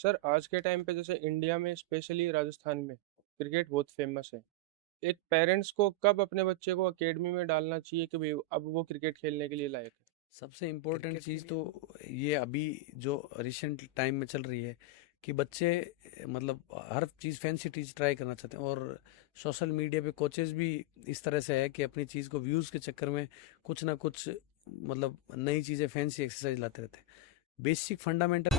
Sir आज के time पे जैसे इंडिया में स्पेशली राजस्थान में क्रिकेट बहुत फेमस है। एक पेरेंट्स को कब अपने बच्चे को एकेडमी में डालना चाहिए कि भाई अब वो क्रिकेट खेलने के लिए लायक है। सबसे इम्पोर्टेंट क्रिकेट के चीज़ लिए तो तो ये अभी जो रिसेंट टाइम में चल रही है कि बच्चे मतलब हर चीज़ फैंसी चीज़ ट्राई करना चाहते हैं। और सोशल मीडिया पे कोचेस भी इस तरह से है कि अपनी चीज़ को व्यूज़ के चक्कर में कुछ ना कुछ मतलब नई चीज़ें फैंसी एक्सरसाइज लाते रहते हैं। Basic fundamental.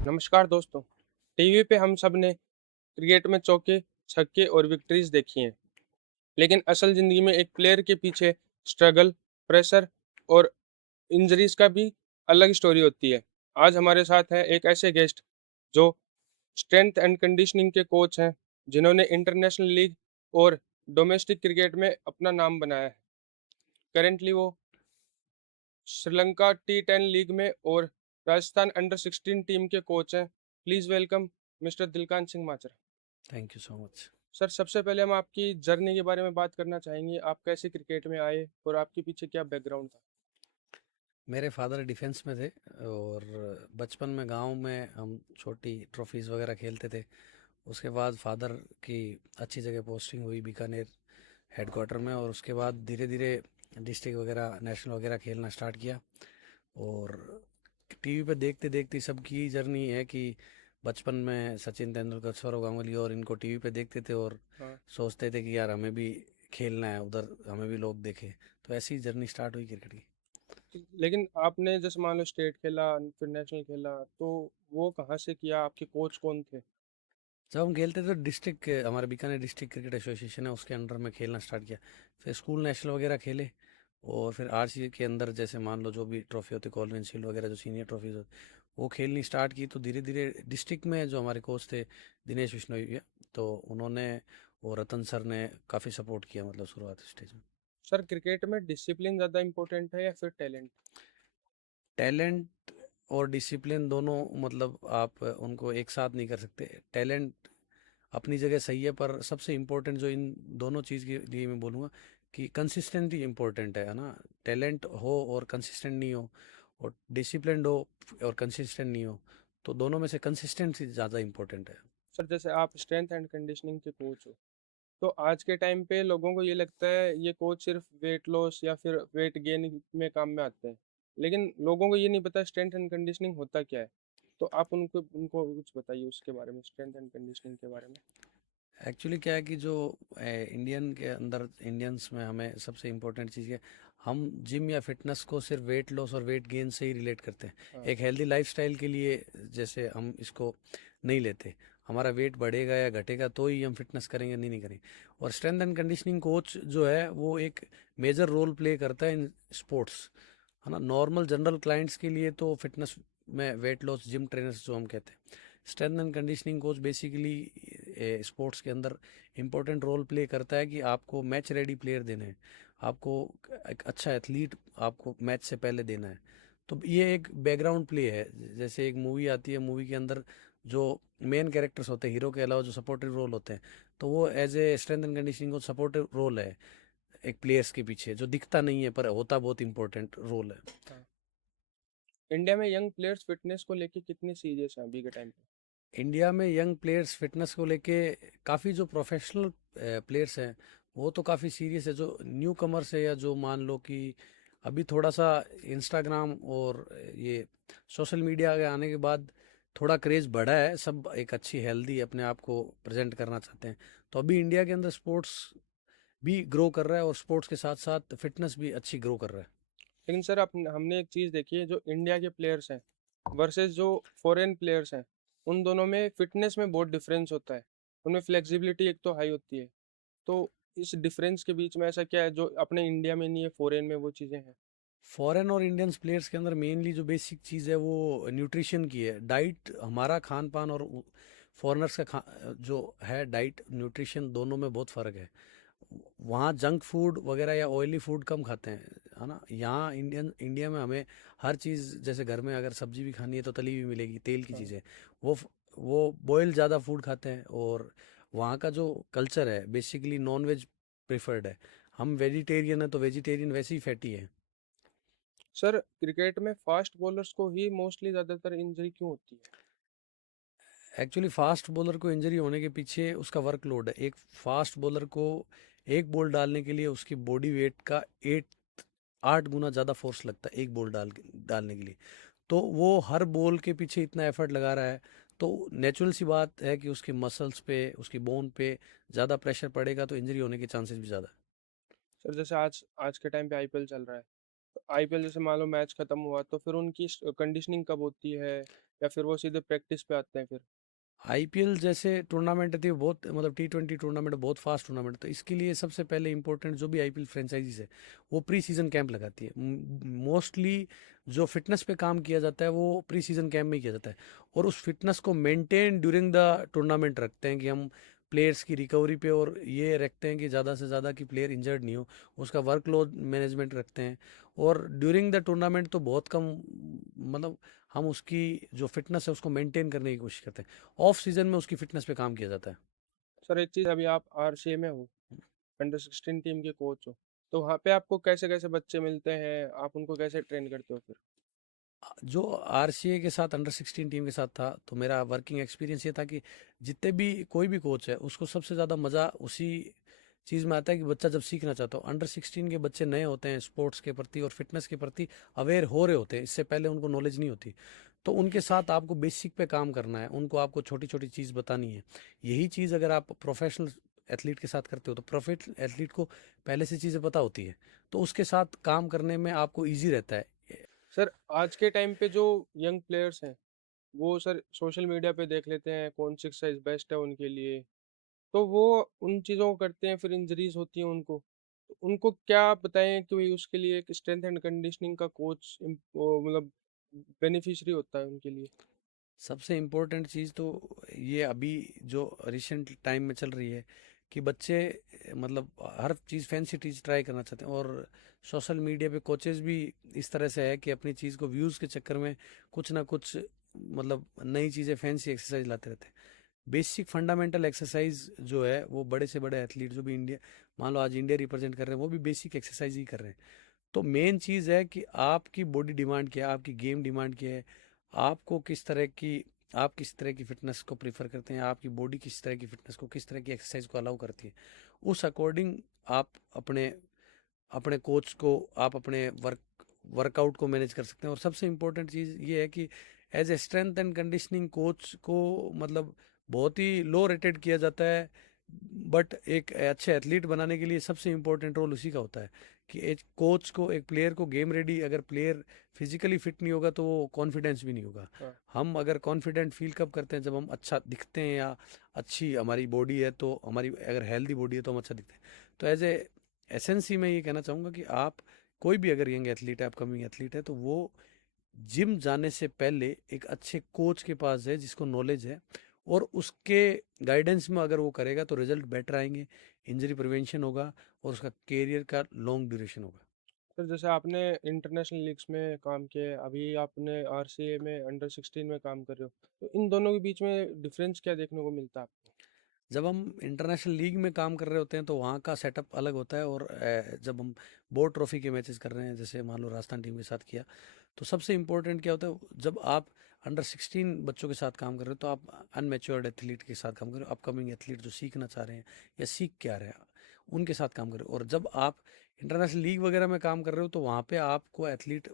नमस्कार दोस्तों। टीवी पे हम सब ने क्रिकेट में चौके छक्के और विक्ट्रीज देखी हैं, लेकिन असल जिंदगी में एक प्लेयर के पीछे स्ट्रगल, प्रेशर और इंजरीज का भी अलग स्टोरी होती है। आज हमारे साथ है एक ऐसे गेस्ट जो स्ट्रेंथ एंड कंडीशनिंग के कोच हैं, जिन्होंने इंटरनेशनल लीग और डोमेस्टिक क्रिकेट में अपना नाम बनाया है। करेंटली वो श्रीलंका टी10 लीग में और राजस्थान अंडर 16 टीम के कोच हैं। Please welcome mister Dilkant Singh Machra. Thank you so much. Sir सबसे पहले हम आपकी जर्नी के बारे में बात करना चाहेंगे। आप कैसे क्रिकेट में आए और आपके पीछे क्या बैकग्राउंड था। मेरे फादर डिफेंस में थे और बचपन में गांव में हम छोटी ट्रॉफीज़ वगैरह खेलते थे। उसके बाद फादर की अच्छी जगह पोस्टिंग हुई बीकानेर हेडक्वार्टर में, और उसके बाद धीरे धीरे डिस्ट्रिक्ट वगैरह नेशनल वगैरह खेलना स्टार्ट किया। और टीवी पे देखते देखते सबकी जर्नी है कि बचपन में सचिन तेंदुलकर, सौरव गांगुली और इनको टीवी पे देखते थे और हाँ, सोचते थे कि यार हमें भी खेलना है उधर, हमें भी लोग देखें। तो ऐसी जर्नी स्टार्ट हुई क्रिकेट की। लेकिन आपने जैसे मान लो स्टेट खेला फिर नेशनल खेला, तो वो कहाँ से किया, आपके कोच कौन थे। जब हम खेलते थे तो डिस्ट्रिक्ट, हमारे बीकानेर डिस्ट्रिक्ट क्रिकेट एसोसिएशन है उसके अंडर में खेलना स्टार्ट किया। फिर स्कूल नेशनल वगैरह खेले। और फिर आरसी के अंदर जैसे मान लो जो भी ट्रॉफी होती, कॉलविन शील्ड वगैरह जो सीनियर ट्रॉफीज होती, वो खेलनी स्टार्ट की। तो धीरे धीरे डिस्ट्रिक्ट में जो हमारे कोच थे दिनेश बिश्नोई, तो उन्होंने और रतन सर ने काफ़ी सपोर्ट किया मतलब शुरुआत स्टेज में। सर क्रिकेट में डिसिप्लिन ज़्यादा इंपॉर्टेंट है या फिर टैलेंट। टैलेंट और डिसिप्लिन दोनों मतलब आप उनको एक साथ नहीं कर सकते। टैलेंट अपनी जगह सही है, पर सबसे इम्पोर्टेंट जो इन दोनों चीज़ के लिए मैं बोलूँगा कि कंसिस्टेंटी इम्पोर्टेंट है ना। टैलेंट हो और कंसिस्टेंट नहीं हो, और डिसिप्लिन हो और कंसिस्टेंट नहीं हो, तो दोनों में से कंसिस्टेंसी ज़्यादा इम्पोर्टेंट है। सर जैसे आप स्ट्रेंथ एंड कंडीशनिंग के कोच हो, तो आज के टाइम पे लोगों को ये लगता है ये कोच सिर्फ वेट लॉस या फिर वेट गेन में काम में आते हैं, लेकिन लोगों को ये नहीं पता स्ट्रेंथ एंड कंडीशनिंग होता क्या है। तो आप उनको उनको कुछ बताइए उसके बारे में, स्ट्रेंथ एंड कंडीशनिंग के बारे में। एक्चुअली क्या है कि जो इंडियन के अंदर इंडियंस में हमें सबसे इम्पोर्टेंट चीज़ है, हम जिम या फिटनेस को सिर्फ वेट लॉस और वेट गेन से ही रिलेट करते हैं। हाँ। एक हेल्दी लाइफस्टाइल के लिए जैसे हम इसको नहीं लेते। हमारा वेट बढ़ेगा या घटेगा तो ही हम फिटनेस करेंगे, नहीं करेंगे। और स्ट्रेंथ एंड कंडीशनिंग कोच जो है वो एक मेजर रोल प्ले करता है इन स्पोर्ट्स, है ना। नॉर्मल जनरल क्लाइंट्स के लिए तो फिटनेस में वेट लॉस जिम ट्रेनर्स जो हम कहते हैं, strength and conditioning coach basically sports के अंदर इंपॉर्टेंट रोल प्ले करता है कि आपको मैच रेडी प्लेयर देने हैं, आपको एक अच्छा एथलीट आपको मैच से पहले देना है। तो ये एक बैकग्राउंड प्ले है। जैसे एक मूवी आती है, मूवी के अंदर जो मेन कैरेक्टर्स होते हैं, हीरो के अलावा जो सपोर्टिव रोल होते हैं, तो वो as a strength and conditioning को सपोर्टिव रोल है एक प्लेयर्स के पीछे, जो दिखता नहीं है पर होता बहुत इंपॉर्टेंट रोल है। हाँ। इंडिया में यंग प्लेयर्स फिटनेस को लेके कितने सीरियस हैं अभी के टाइम पे। इंडिया में यंग प्लेयर्स फिटनेस को लेके काफ़ी जो प्रोफेशनल प्लेयर्स हैं वो तो काफ़ी सीरियस है। जो न्यू कमर्स है या जो मान लो कि अभी थोड़ा सा इंस्टाग्राम और ये सोशल मीडिया के आने के बाद थोड़ा क्रेज़ बढ़ा है, सब एक अच्छी हेल्दी अपने आप को प्रेजेंट करना चाहते हैं। तो अभी इंडिया के अंदर स्पोर्ट्स भी ग्रो कर रहा है और स्पोर्ट्स के साथ साथ फिटनेस भी अच्छी ग्रो कर रहा है। लेकिन सर हमने एक चीज़ देखी है, जो इंडिया के प्लेयर्स हैं वर्सेस जो फॉरेन प्लेयर्स हैं, उन दोनों में फिटनेस में बहुत डिफरेंस होता है। उनमें फ्लेक्सिबिलिटी एक तो हाई होती है। तो इस डिफरेंस के बीच में ऐसा क्या है जो अपने इंडिया में नहीं है, फॉरेन में वो चीज़ें हैं। फॉरेन और इंडियंस प्लेयर्स के अंदर मेनली जो बेसिक चीज़ है वो न्यूट्रिशन की है। डाइट, हमारा खान पान और फॉरेनर्स का जो है डाइट न्यूट्रिशन, दोनों में बहुत फ़र्क है। वहाँ जंक फूड वगैरह या ऑयली फूड कम खाते हैं, है ना। यहाँ इंडिया में हमें हर चीज़, जैसे घर में अगर सब्जी भी खानी है तो तली हुई मिलेगी, तेल की हाँ। चीज़ें। वो बॉयल ज़्यादा फूड खाते हैं। और वहाँ का जो कल्चर है बेसिकली नॉन वेज प्रेफर्ड है। हम वेजिटेरियन है तो वेजिटेरियन वैसे ही फैटी है। सर क्रिकेट में फास्ट बॉलर्स को ही मोस्टली ज़्यादातर इंजरी क्यों होती है? एक्चुअली फास्ट बॉलर को इंजरी होने के पीछे उसका वर्कलोड है। एक फास्ट बॉलर को एक बॉल डालने के लिए उसकी बॉडी वेट का 8 गुना ज़्यादा फोर्स लगता है एक बॉल डालने के लिए। तो वो हर बॉल के पीछे इतना एफर्ट लगा रहा है, तो नेचुरल सी बात है कि उसके मसल्स पे, उसकी बोन पे ज़्यादा प्रेशर पड़ेगा, तो इंजरी होने के चांसेस भी ज़्यादा है। सर जैसे आज आज के टाइम पे आईपीएल चल रहा है, तो आईपीएल जैसे मान लो मैच खत्म हुआ तो फिर उनकी कंडीशनिंग कब होती है, या फिर वो सीधे प्रैक्टिस पे आते हैं फिर? आईपीएल जैसे टूर्नामेंट थी, वो बहुत मतलब T20 टूर्नामेंट बहुत फास्ट टूर्नामेंट, तो इसके लिए सबसे पहले इंपॉर्टेंट जो भी आईपीएल फ्रेंचाइजीज है वो प्री सीजन कैंप लगाती है। मोस्टली जो फिटनेस पे काम किया जाता है वो प्री सीजन कैंप में ही किया जाता है, और उस फिटनेस को मेंटेन ड्यूरिंग द टूर्नामेंट रखते हैं कि हम प्लेयर्स की रिकवरी पे, और ये रखते हैं कि ज़्यादा से ज़्यादा कि प्लेयर इंजर्ड नहीं हो, उसका वर्कलोड मैनेजमेंट रखते हैं। और ड्यूरिंग द टूर्नामेंट तो बहुत कम, मतलब हम उसकी जो फिटनेस है उसको मेंटेन करने की कोशिश करते हैं। ऑफ सीजन में उसकी फिटनेस पे काम किया जाता है। सर एक चीज़, अभी आप आरसीए में हो, अंडर 16 टीम के कोच हो, तो वहाँ पे आपको कैसे कैसे बच्चे मिलते हैं, आप उनको कैसे ट्रेन करते हो फिर? जो आरसीए के साथ अंडर 16 टीम के साथ था, तो मेरा वर्किंग एक्सपीरियंस ये था कि जितने भी कोई भी कोच है उसको सबसे ज़्यादा मज़ा उसी चीज़ में आता है कि बच्चा जब सीखना चाहता हो। अंडर 16 के बच्चे नए होते हैं स्पोर्ट्स के प्रति और फिटनेस के प्रति, अवेयर हो रहे होते हैं, इससे पहले उनको नॉलेज नहीं होती। तो उनके साथ आपको बेसिक पे काम करना है, उनको आपको छोटी छोटी चीज़ बतानी है। यही चीज़ अगर आप प्रोफेशनल एथलीट के साथ करते हो, तो प्रोफेशनल एथलीट को पहले से चीज़ें पता होती है, तो उसके साथ काम करने में आपको ईजी रहता है। सर आज के टाइम पे जो यंग प्लेयर्स हैं, वो सर सोशल मीडिया पे देख लेते हैं कौन सी एक्सरसाइज बेस्ट है उनके लिए, तो वो उन चीज़ों को करते हैं, फिर इंजरीज होती हैं उनको। तो उनको क्या बताएं कि भाई उसके लिए एक स्ट्रेंथ एंड कंडीशनिंग का कोच मतलब बेनिफिशियरी होता है उनके लिए? सबसे इम्पोर्टेंट चीज़ तो ये अभी जो रिसेंट टाइम में चल रही है कि बच्चे मतलब हर चीज़ फैंसी चीज़ ट्राई करना चाहते हैं, और सोशल मीडिया पे कोचेस भी इस तरह से है कि अपनी चीज़ को व्यूज़ के चक्कर में कुछ ना कुछ मतलब नई चीज़ें फैंसी एक्सरसाइज लाते रहते हैं। बेसिक फंडामेंटल एक्सरसाइज जो है वो बड़े से बड़े एथलीट जो भी इंडिया, मान लो आज इंडिया रिप्रेजेंट कर रहे हैं, वो भी बेसिक एक्सरसाइज ही कर रहे हैं। तो मेन चीज़ है कि आपकी बॉडी डिमांड क्या है, आपकी गेम डिमांड क्या है, आपको किस तरह की, आप किस तरह की फिटनेस को प्रीफर करते हैं, आपकी बॉडी किस तरह की फिटनेस को, किस तरह की एक्सरसाइज को अलाउ करती है, उस अकॉर्डिंग आप अपने अपने कोच को, आप अपने वर्कआउट को मैनेज कर सकते हैं। और सबसे इम्पोर्टेंट चीज़ ये है कि as a strength and conditioning coach को मतलब बहुत ही लो रेटेड किया जाता है, बट एक अच्छे एथलीट बनाने के लिए सबसे इम्पोर्टेंट रोल उसी का होता है कि एक कोच को, एक प्लेयर को गेम रेडी, अगर प्लेयर फिजिकली फिट नहीं होगा तो वो कॉन्फिडेंस भी नहीं होगा। हाँ। हम अगर कॉन्फिडेंट फील कब करते हैं, जब हम अच्छा दिखते हैं या अच्छी हमारी बॉडी है, तो हमारी अगर हेल्दी बॉडी है तो हम अच्छा दिखते हैं। तो एज ए एसेंसी मैं ये कहना चाहूँगा कि आप कोई भी अगर यंग एथलीट है, अपकमिंग एथलीट है, तो वो जिम जाने से पहले एक अच्छे कोच के पास है जिसको नॉलेज है, और उसके गाइडेंस में अगर वो करेगा तो रिजल्ट बेटर आएंगे, इंजरी प्रिवेंशन होगा, और उसका कैरियर का लॉन्ग ड्यूरेशन होगा। सर जैसे आपने इंटरनेशनल लीग्स में काम किया है, अभी आपने आरसीए में अंडर 16 में काम कर रहे हो, तो इन दोनों के बीच में डिफरेंस क्या देखने को मिलता है आपको? जब हम इंटरनेशनल लीग में काम कर रहे होते हैं तो वहाँ का सेटअप अलग होता है, और जब हम बोर्ड ट्रॉफी के मैचेस कर रहे हैं, जैसे मान लो राजस्थान टीम के साथ किया, तो सबसे इम्पोर्टेंट क्या होता है, जब आप अंडर 16 बच्चों के साथ काम कर रहे हो तो आप अनमेच्योर्ड एथलीट के साथ काम कर रहे हो, अपकमिंग एथलीट जो सीखना चाह रहे हैं या सीख के आ रहे हैं उनके साथ काम कर रहे हो। और जब आप इंटरनेशनल लीग वगैरह में काम कर रहे हो तो वहाँ पे आपको एथलीट,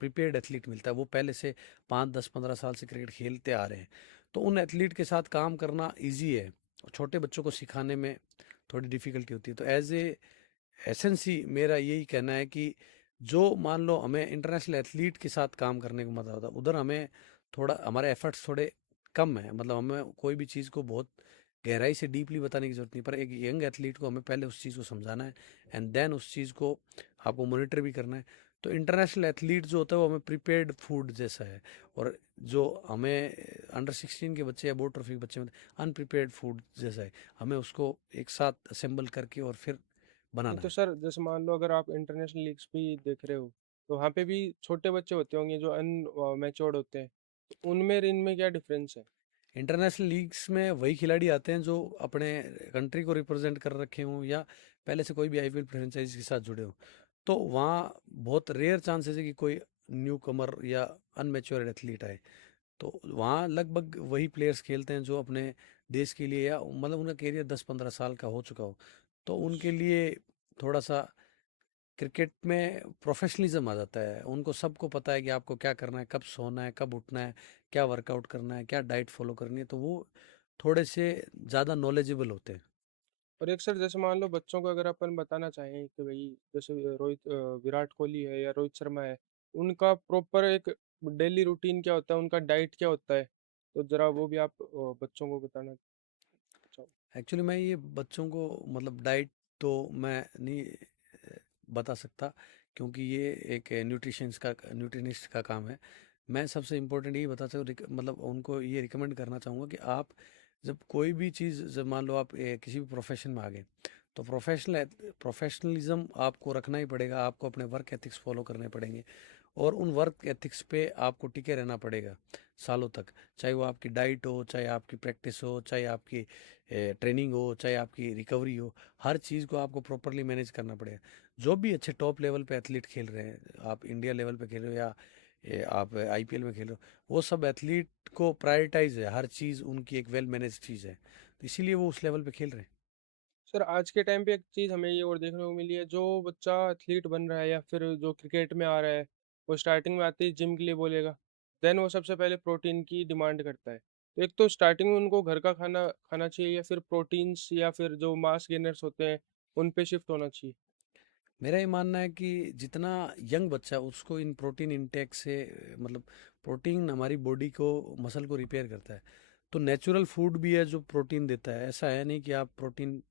प्रिपेयर्ड एथलीट मिलता है, वो पहले से 5 10 15 साल से क्रिकेट खेलते आ रहे हैं, तो उन एथलीट के साथ काम करना ईजी है, और छोटे बच्चों को सिखाने में थोड़ी डिफ़िकल्टी होती है। तो एज ए एसेंसी मेरा यही कहना है कि जो मान लो हमें इंटरनेशनल एथलीट के साथ काम करने को मजा होता है, उधर हमें थोड़ा हमारे एफर्ट्स थोड़े कम है, मतलब हमें कोई भी चीज़ को बहुत गहराई से डीपली बताने की ज़रूरत नहीं, पर एक यंग एथलीट को हमें पहले उस चीज़ को समझाना है, एंड देन उस चीज़ को आपको मॉनिटर भी करना है। तो इंटरनेशनल एथलीट जो होता है वो हमें प्रिपेयर्ड फूड जैसा है, और जो हमें अंडर 16 के बच्चे या बोर्ड ट्रॉफी के बच्चे में अनप्रिपेयर्ड फूड जैसा है, हमें उसको एक साथ असेंबल करके और फिर नहीं बनाना तो है। सर जैसे मान लो अगर आप इंटरनेशनल लीग्स भी देख रहे हो, तो वहाँ पे भी छोटे बच्चे होते होंगे जो अनमेच्योर्ड होते हैं, तो उनमें और इनमें क्या डिफरेंस है? इंटरनेशनल लीग्स में वही खिलाड़ी आते हैं जो अपने कंट्री को रिप्रेजेंट कर रखे हों, या पहले से कोई भी आईपीएल फ्रेंचाइज के साथ जुड़े हों। तो वहाँ बहुत रेयर चांसेस है कि कोई न्यू कमर या अनमेच्योर एथलीट आए। तो वहाँ लगभग वही प्लेयर्स खेलते हैं जो अपने देश के लिए या मतलब उनका करियर 10-15 साल का हो चुका हो। तो उनके लिए थोड़ा सा क्रिकेट में प्रोफेशनलिज्म आ जाता है। उनको सबको पता है कि आपको क्या करना है, कब सोना है, कब उठना है, क्या वर्कआउट करना है, क्या डाइट फॉलो करनी है। तो वो थोड़े से ज़्यादा नॉलेजेबल होते हैं। और एक सर जैसे मान लो बच्चों को अगर अपन बताना चाहें कि भाई जैसे विराट कोहली है या रोहित शर्मा है, उनका प्रॉपर एक डेली रूटीन क्या होता है, उनका डाइट क्या होता है, तो जरा वो भी आप बच्चों को बताना चाहो। एक्चुअली मैं ये बच्चों को मतलब डाइट तो मैं नहीं बता सकता, क्योंकि ये एक न्यूट्रिशनिस्ट का काम है। मैं सबसे इम्पोर्टेंट यही बता सकता मतलब उनको ये रिकमेंड करना चाहूँगा कि आप जब कोई भी चीज़, जब मान लो आप किसी भी प्रोफेशन में आ गए, तो प्रोफेशनलिज्म आपको रखना ही पड़ेगा। आपको अपने वर्क एथिक्स फॉलो करने पड़ेंगे और उन वर्क एथिक्स पे आपको टिके रहना पड़ेगा सालों तक। चाहे वो आपकी डाइट हो, चाहे आपकी प्रैक्टिस हो, चाहे आपकी ट्रेनिंग हो, चाहे आपकी रिकवरी हो, हर चीज़ को आपको प्रॉपरली मैनेज करना पड़ेगा। जो भी अच्छे टॉप लेवल पे एथलीट खेल रहे हैं, आप इंडिया लेवल पे खेल रहे हो या आप आईपीएल में खेल रहे हो, वो सब एथलीट को प्रायोरिटाइज है, हर चीज़ उनकी एक वेल मैनेज चीज़ है, तो इसीलिए वो उस लेवल पे खेल रहे हैं। सर आज के टाइम पे एक चीज़ हमें ये और देखने को मिली है, जो बच्चा एथलीट बन रहा है या फिर जो क्रिकेट में आ रहा है, वो स्टार्टिंग में आते ही जिम के लिए बोलेगा, देन वो सबसे पहले प्रोटीन की डिमांड करता है। तो एक तो स्टार्टिंग में उनको घर का खाना खाना चाहिए या फिर प्रोटीन्स या फिर जो मास गेनर्स होते हैं उन पे शिफ्ट होना चाहिए। मेरा ये मानना है कि जितना यंग बच्चा है, उसको इन प्रोटीन इंटेक से मतलब प्रोटीन हमारी बॉडी को, मसल को रिपेयर करता है। तो नेचुरल फूड भी है जो प्रोटीन देता है। ऐसा है नहीं कि आप प्रोटीन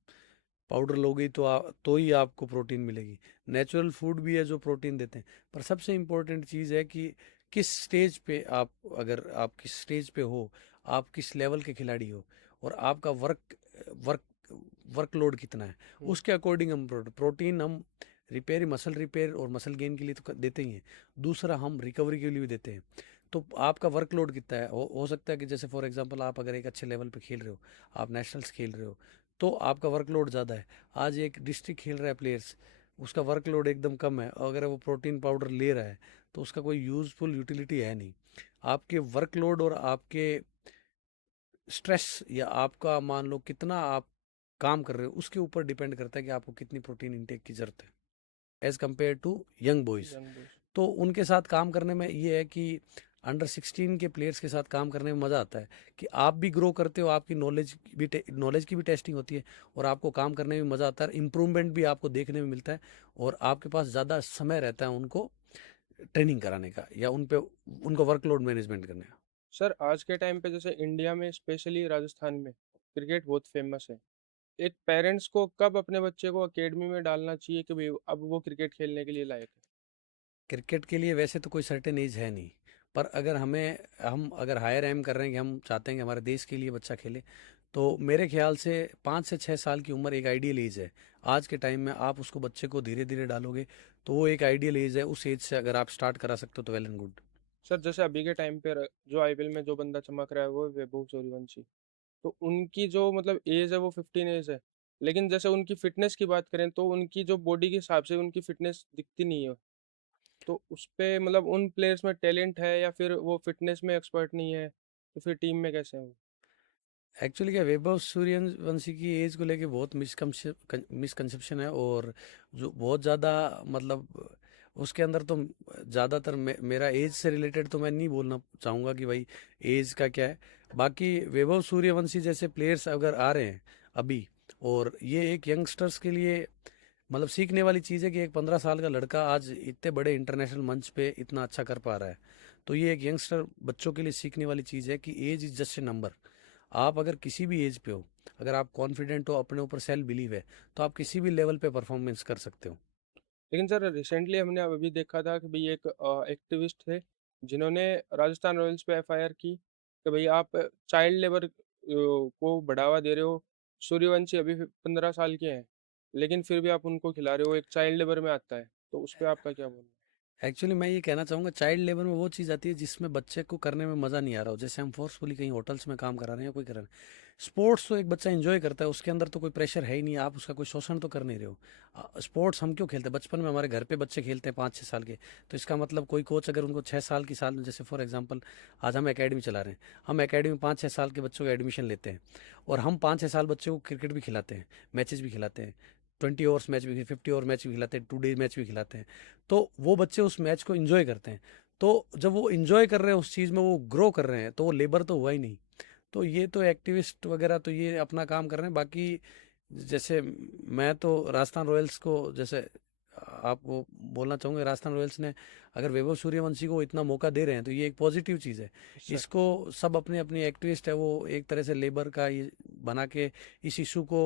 पाउडर लोगे तो ही आपको प्रोटीन मिलेगी। नेचुरल फूड भी है जो प्रोटीन देते हैं। पर सबसे इम्पोर्टेंट चीज़ है कि किस स्टेज पे आप, अगर आप किस स्टेज पे हो, आप किस लेवल के खिलाड़ी हो और आपका वर्क वर्कलोड कितना है, हम्म। उसके अकॉर्डिंग हम प्रोटीन हम रिपेयर, मसल रिपेयर और मसल गेन के लिए तो देते ही हैं। दूसरा हम रिकवरी के लिए भी देते हैं। तो आपका वर्कलोड कितना है, हो सकता है कि जैसे फॉर एग्जांपल आप अगर एक अच्छे लेवल पे खेल रहे हो, आप नेशनल्स खेल रहे हो, तो आपका वर्कलोड ज़्यादा है। आज एक डिस्ट्रिक्ट खेल रहा है प्लेयर्स, उसका वर्कलोड एकदम कम है, और अगर वो प्रोटीन पाउडर ले रहा है तो उसका कोई यूज़फुल यूटिलिटी है नहीं। आपके वर्कलोड और आपके स्ट्रेस या आपका मान लो कितना आप काम कर रहे हो, उसके ऊपर डिपेंड करता है कि आपको कितनी प्रोटीन इंटेक की ज़रूरत है as compare to young boys. Young boys. तो उनके साथ काम करने में ये है कि अंडर 16 के प्लेयर्स के साथ काम करने में मज़ा आता है कि आप भी ग्रो करते हो, आपकी नॉलेज की भी टेस्टिंग होती है और आपको काम करने में मज़ा आता है, इम्प्रूवमेंट भी आपको देखने में मिलता है और आपके पास ज़्यादा समय रहता है उनको ट्रेनिंग कराने का या उन पे उनका वर्कलोड मैनेजमेंट करने का। सर आज के टाइम पे जैसे इंडिया में स्पेशली राजस्थान में क्रिकेट बहुत फेमस है। एक पेरेंट्स को कब अपने बच्चे को एकेडमी में डालना चाहिए कि भाई अब वो क्रिकेट खेलने के लिए लायक है। क्रिकेट के लिए वैसे तो कोई सर्टेन एज है नहीं, पर अगर हम अगर हायर एम कर रहे हैं कि हम चाहते हैं कि हमारे देश के लिए बच्चा खेले, तो मेरे ख्याल से 5 से 6 साल की उम्र एक आइडियल एज है। आज के टाइम में आप उसको बच्चे को धीरे धीरे डालोगे तो वो एक आइडियल एज है। उस एज से अगर आप स्टार्ट करा सकते हो तो वेल एंड गुड। सर जैसे अभी के टाइम पे जो आईपीएल में जो बंदा चमक रहा है वो वैभव सूर्यवंशी, तो उनकी जो मतलब एज है वो 15 एज है, लेकिन जैसे उनकी फिटनेस की बात करें तो उनकी जो बॉडी के हिसाब से उनकी फिटनेस दिखती नहीं है। तो उस पे मतलब उन प्लेयर्स में टैलेंट है या फिर वो फिटनेस में एक्सपर्ट नहीं है, तो फिर टीम में कैसे है वो। एक्चुअली क्या, वैभव सूर्यवंशी की एज को लेके बहुत मिसकंसेप्शन है और जो बहुत ज़्यादा मतलब उसके अंदर तो ज़्यादातर मेरा एज से रिलेटेड तो मैं नहीं बोलना चाहूँगा कि भाई एज का क्या है। बाकी वैभव सूर्यवंशी जैसे प्लेयर्स अगर आ रहे हैं अभी, और ये एक यंगस्टर्स के लिए मतलब सीखने वाली चीज़ है कि एक 15 साल का लड़का आज इतने बड़े इंटरनेशनल मंच पे इतना अच्छा कर पा रहा है। तो ये एक यंगस्टर बच्चों के लिए सीखने वाली चीज़ है कि age is just a number. आप अगर किसी भी एज पे हो, अगर आप कॉन्फिडेंट हो, अपने ऊपर सेल्फ बिलीव है, तो आप किसी भी लेवल पे परफॉर्मेंस कर सकते हो। लेकिन सर रिसेंटली हमने अभी देखा था कि भाई एक एक्टिविस्ट थे जिन्होंने राजस्थान रॉयल्स पे एफआईआर की कि भाई आप चाइल्ड लेबर को बढ़ावा दे रहे हो। सूर्यवंशी अभी 15 साल के हैं, लेकिन फिर भी आप उनको खिला रहे हो, एक चाइल्ड लेबर में आता है, तो उस पर आपका क्या बोलना एक्चुअली मैं ये कहना चाहूँगा, चाइल्ड लेबर में वो चीज़ आती है जिसमें बच्चे को करने में मज़ा नहीं आ रहा हो। जैसे हम फोर्सफुली कहीं होटल्स में काम करा रहे हैं या कोई करा रहे हैं, स्पोर्ट्स तो एक बच्चा एंजॉय करता है, उसके अंदर तो कोई प्रेशर है ही नहीं, आप उसका कोई शोषण तो कर नहीं रहे हो। स्पोर्ट्स हम क्यों खेलते हैं? बचपन में हमारे घर पे बच्चे खेलते हैं 5-6 साल के, तो इसका मतलब कोई कोच अगर उनको 6 साल की साल में, जैसे फॉर एग्जांपल आज हम एकेडमी चला रहे हैं, हम एकेडमी में 5-6 साल के बच्चों को एडमिशन लेते हैं, और हम 5-6 साल बच्चों को क्रिकेट भी खिलाते हैं, मैचेस भी खिलाते हैं, 20 ओवर्स मैच भी, 50 ओवर मैच भी खिलाते हैं, 2 डे मैच भी खिलाते हैं। तो वो बच्चे उस मैच को इंजॉय करते हैं। तो जब वो इंजॉय कर रहे हैं उस चीज़ में, वो ग्रो कर रहे हैं, तो वो लेबर तो हुआ ही नहीं। तो ये तो एक्टिविस्ट वगैरह तो ये अपना काम कर रहे हैं। बाकी जैसे मैं तो राजस्थान रॉयल्स को, जैसे आपको बोलना चाहूँगा, राजस्थान रॉयल्स ने अगर वैभव सूर्यवंशी को इतना मौका दे रहे हैं तो ये एक पॉजिटिव चीज़ है। सर इसको सब अपनी अपनी एक्टिविस्ट है, वो एक तरह से लेबर का ये बना के इस इशू को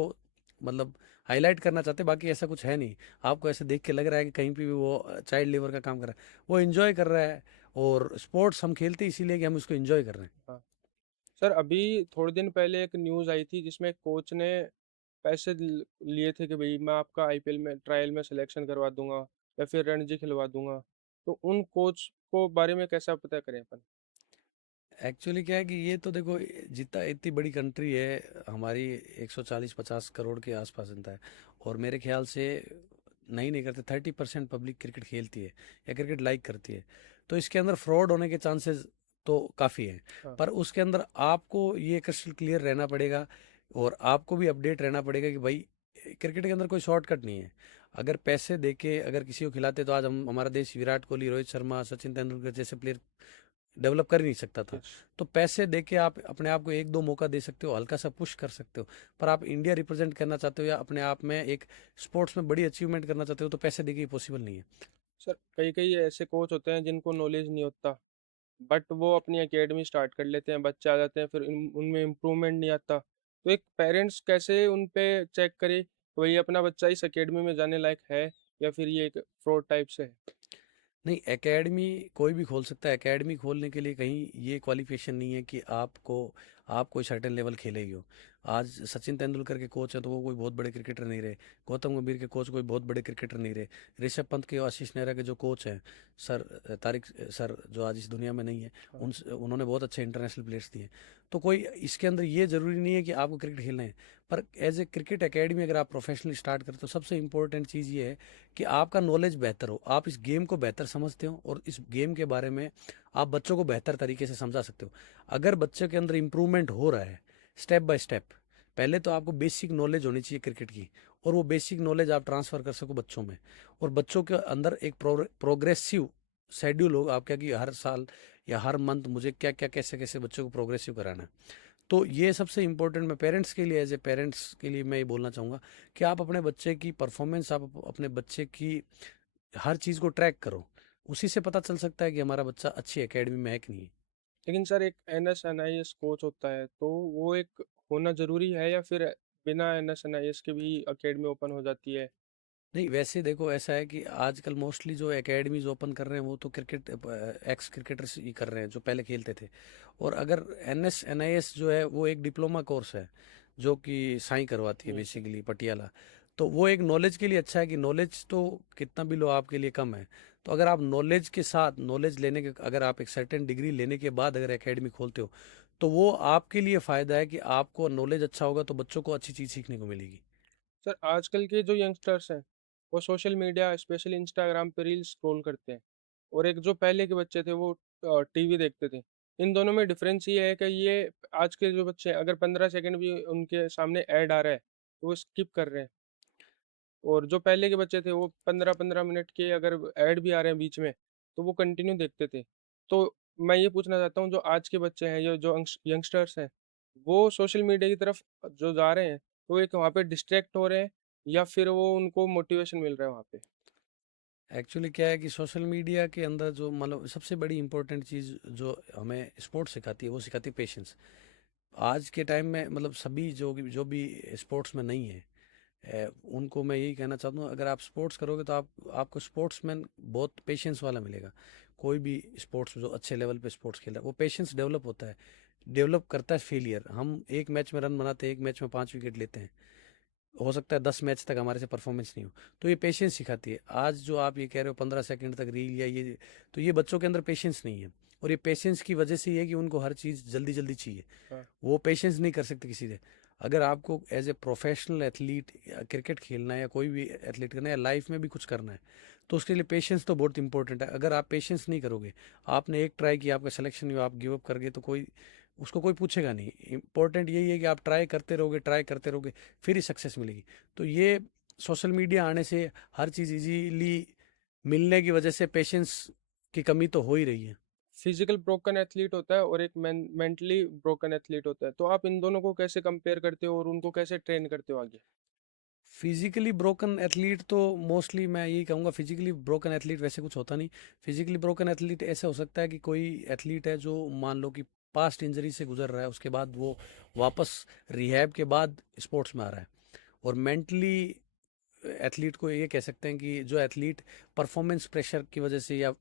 मतलब हाईलाइट करना चाहते हैं। बाकी ऐसा कुछ है नहीं, आपको ऐसे देख के लग रहा है कि कहीं पे भी वो चाइल्ड लेबर का काम कर रहा है, वो एंजॉय कर रहा है। और स्पोर्ट्स हम खेलते हैं इसीलिए कि हम उसको एंजॉय कर रहे हैं। हाँ सर, अभी थोड़े दिन पहले एक न्यूज़ आई थी जिसमें कोच ने पैसे लिए थे कि भाई मैं आपका आईपीएल में ट्रायल में सिलेक्शन करवा दूंगा या फिर रणजी खिलवा दूंगा। तो उन कोच को बारे में कैसा पता करें अपन? एक्चुअली क्या है कि ये तो देखो, जितना इतनी बड़ी कंट्री है हमारी, 140-50 करोड़ के आसपास जनता है, और मेरे ख्याल से नहीं करते, 30% पब्लिक क्रिकेट खेलती है या क्रिकेट लाइक करती है। तो इसके अंदर फ्रॉड होने के चांसेस तो काफ़ी हैं। हाँ। पर उसके अंदर आपको ये क्रिस्टल क्लियर रहना पड़ेगा, और आपको भी अपडेट रहना पड़ेगा कि भाई क्रिकेट के अंदर कोई शॉर्टकट नहीं है। अगर पैसे देके अगर किसी को खिलाते तो आज हम, हमारा देश विराट कोहली, रोहित शर्मा, सचिन तेंदुलकर जैसे प्लेयर डेवलप कर ही नहीं सकता था। यस। तो पैसे देके आप अपने आप को 1-2 मौका दे सकते हो, हल्का सा पुश कर सकते हो। पर आप इंडिया रिप्रेजेंट करना चाहते हो या अपने आप में एक स्पोर्ट्स में बड़ी अचीवमेंट करना चाहते हो, तो पैसे देके पॉसिबल नहीं है। सर कई कई ऐसे कोच होते हैं जिनको नॉलेज नहीं होता, बट वो अपनी एकेडमी स्टार्ट कर लेते हैं, बच्चे आ जाते हैं, फिर उनमें इम्प्रूवमेंट नहीं आता। तो एक पेरेंट्स कैसे उन पे चेक करे कि भाई अपना बच्चा इस एकेडमी में जाने लायक है या फिर ये एक फ्रॉड टाइप से है? नहीं, एकेडमी कोई भी खोल सकता है। एकेडमी खोलने के लिए कहीं ये क्वालिफिकेशन नहीं है कि आप कोई सर्टेन लेवल खेले ही हो। आज सचिन तेंदुलकर के कोच हैं तो वो कोई बहुत बड़े क्रिकेटर नहीं रहे। गौतम गंभीर के कोच कोई बहुत बड़े क्रिकेटर नहीं रहे। ऋषभ पंत के और आशीष नेहरा के जो कोच हैं, सर तारिक सर, जो आज इस दुनिया में नहीं है, हाँ। उन्होंने बहुत अच्छे इंटरनेशनल प्लेयर्स दिए। तो कोई इसके अंदर ये ज़रूरी नहीं है कि आपको क्रिकेट खेलना है। पर एज ए क्रिकेट एकेडमी अगर आप प्रोफेशनली स्टार्ट करें तो सबसे इंपॉर्टेंट चीज़ ये है कि आपका नॉलेज बेहतर हो, आप इस गेम को बेहतर समझते हो, और इस गेम के बारे में आप बच्चों को बेहतर तरीके से समझा सकते हो। अगर बच्चे के अंदर इंप्रूवमेंट हो रहा है स्टेप बाय स्टेप, पहले तो आपको बेसिक नॉलेज होनी चाहिए क्रिकेट की, और वो बेसिक नॉलेज आप ट्रांसफ़र कर सको बच्चों में, और बच्चों के अंदर एक प्रोग्रेसिव शेड्यूल हो आपका कि हर साल या हर मंथ मुझे क्या क्या कैसे कैसे बच्चों को प्रोग्रेसिव कराना है। तो ये सबसे इम्पोर्टेंट, मैं पेरेंट्स के लिए, एज ए पेरेंट्स के लिए मैं ये बोलना चाहूँगा कि आप अपने बच्चे की परफॉर्मेंस, आप अपने बच्चे की हर चीज़ को ट्रैक करो। उसी से पता चल सकता है कि हमारा बच्चा अच्छी एकेडमी में है कि नहीं है। लेकिन सर एक NS NIS कोच होता है तो वो एक होना जरूरी है या फिर बिना NS NIS के भी एकेडमी ओपन हो जाती है? नहीं, वैसे देखो, ऐसा है कि आजकल मोस्टली जो एकेडमीज ओपन कर रहे हैं वो तो क्रिकेट एक्स क्रिकेटर्स ही कर रहे हैं जो पहले खेलते थे। और अगर NS NIS जो है वो एक डिप्लोमा कोर्स है जो कि साई करवाती है यस सर। बेसिकली, पटियाला। तो वो एक नॉलेज के लिए अच्छा है कि नॉलेज तो कितना भी लो आपके लिए कम है। तो अगर आप नॉलेज के साथ, नॉलेज लेने के, अगर आप एक सर्टेन डिग्री लेने के बाद अगर एकेडमी खोलते हो, तो वो आपके लिए फ़ायदा है कि आपको नॉलेज अच्छा होगा तो बच्चों को अच्छी चीज़ सीखने को मिलेगी। सर आजकल के जो यंगस्टर्स हैं वो सोशल मीडिया स्पेशली इंस्टाग्राम पे रील स्क्रॉल करते हैं, और एक जो पहले के बच्चे थे वो टीवी देखते थे। इन दोनों में डिफरेंस ये है कि ये आज के जो बच्चे हैं अगर 15 सेकंड भी उनके सामने ऐड आ रहा है तो वो स्किप कर रहे हैं, और जो पहले के बच्चे थे वो 15-15 मिनट के अगर ऐड भी आ रहे हैं बीच में तो वो कंटिन्यू देखते थे। तो मैं ये पूछना चाहता हूँ जो आज के बच्चे हैं, ये जो यंगस्टर्स हैं, वो सोशल मीडिया की तरफ जो जा रहे हैं तो एक वहाँ पे डिस्ट्रैक्ट हो रहे हैं या फिर वो उनको मोटिवेशन मिल रहा है वहाँ पे? एक्चुअली क्या है कि सोशल मीडिया के अंदर जो मतलब सबसे बड़ी इंपॉर्टेंट चीज़ जो हमें स्पोर्ट्स सिखाती है वो सिखाती है पेशेंस। आज के टाइम में मतलब सभी जो भी स्पोर्ट्स में नहीं है, उनको मैं यही कहना चाहता हूँ, अगर आप स्पोर्ट्स करोगे तो आपको स्पोर्ट्समैन बहुत पेशेंस वाला मिलेगा। कोई भी स्पोर्ट्स जो अच्छे लेवल पे स्पोर्ट्स खेल रहा है वो पेशेंस डेवलप होता है, डेवलप करता है फेलियर। हम एक मैच में रन बनाते हैं, एक मैच में 5 विकेट लेते हैं, हो सकता है 10 मैच तक हमारे से परफॉर्मेंस नहीं हो। तो ये पेशेंस सिखाती है। आज जो आप ये कह रहे हो 15 सेकंड तक रील या ये, तो ये बच्चों के अंदर पेशेंस नहीं है। और ये पेशेंस की वजह से ही है कि उनको हर चीज़ जल्दी जल्दी चाहिए। हाँ। वो पेशेंस नहीं कर सकते किसी से। अगर आपको as a professional athlete cricket खेलना है या कोई भी एथलीट करना है या लाइफ में भी कुछ करना है, तो उसके लिए पेशेंस तो बहुत इंपॉर्टेंट है। अगर आप पेशेंस नहीं करोगे, आपने एक ट्राई किया, आपका सिलेक्शन हुआ, आप गिव अप कर गए, तो कोई उसको कोई पूछेगा नहीं। इंपॉर्टेंट यही है कि आप ट्राई करते रहोगे, फिर ही सक्सेस मिलेगी। तो ये सोशल मीडिया आने से हर चीज़ इजीली मिलने की वजह से पेशेंस की कमी तो हो ही रही है। फिजिकल ब्रोकन एथलीट होता है और एक मेंटली ब्रोकन एथलीट होता है, तो आप इन दोनों को कैसे कंपेयर करते हो और उनको कैसे ट्रेन करते हो आगे? फिजिकली ब्रोकन एथलीट तो मोस्टली मैं यही कहूँगा, फिजिकली ब्रोकन एथलीट वैसे कुछ होता नहीं। फिजिकली ब्रोकन एथलीट ऐसा हो सकता है कि कोई एथलीट है जो मान लो कि पास्ट इंजरी से गुजर रहा है, उसके बाद वो वापस रिहैब के बाद स्पोर्ट्स में आ रहा है। और मेंटली एथलीट को ये कह सकते हैं कि जो एथलीट परफॉर्मेंस प्रेशर की वजह से या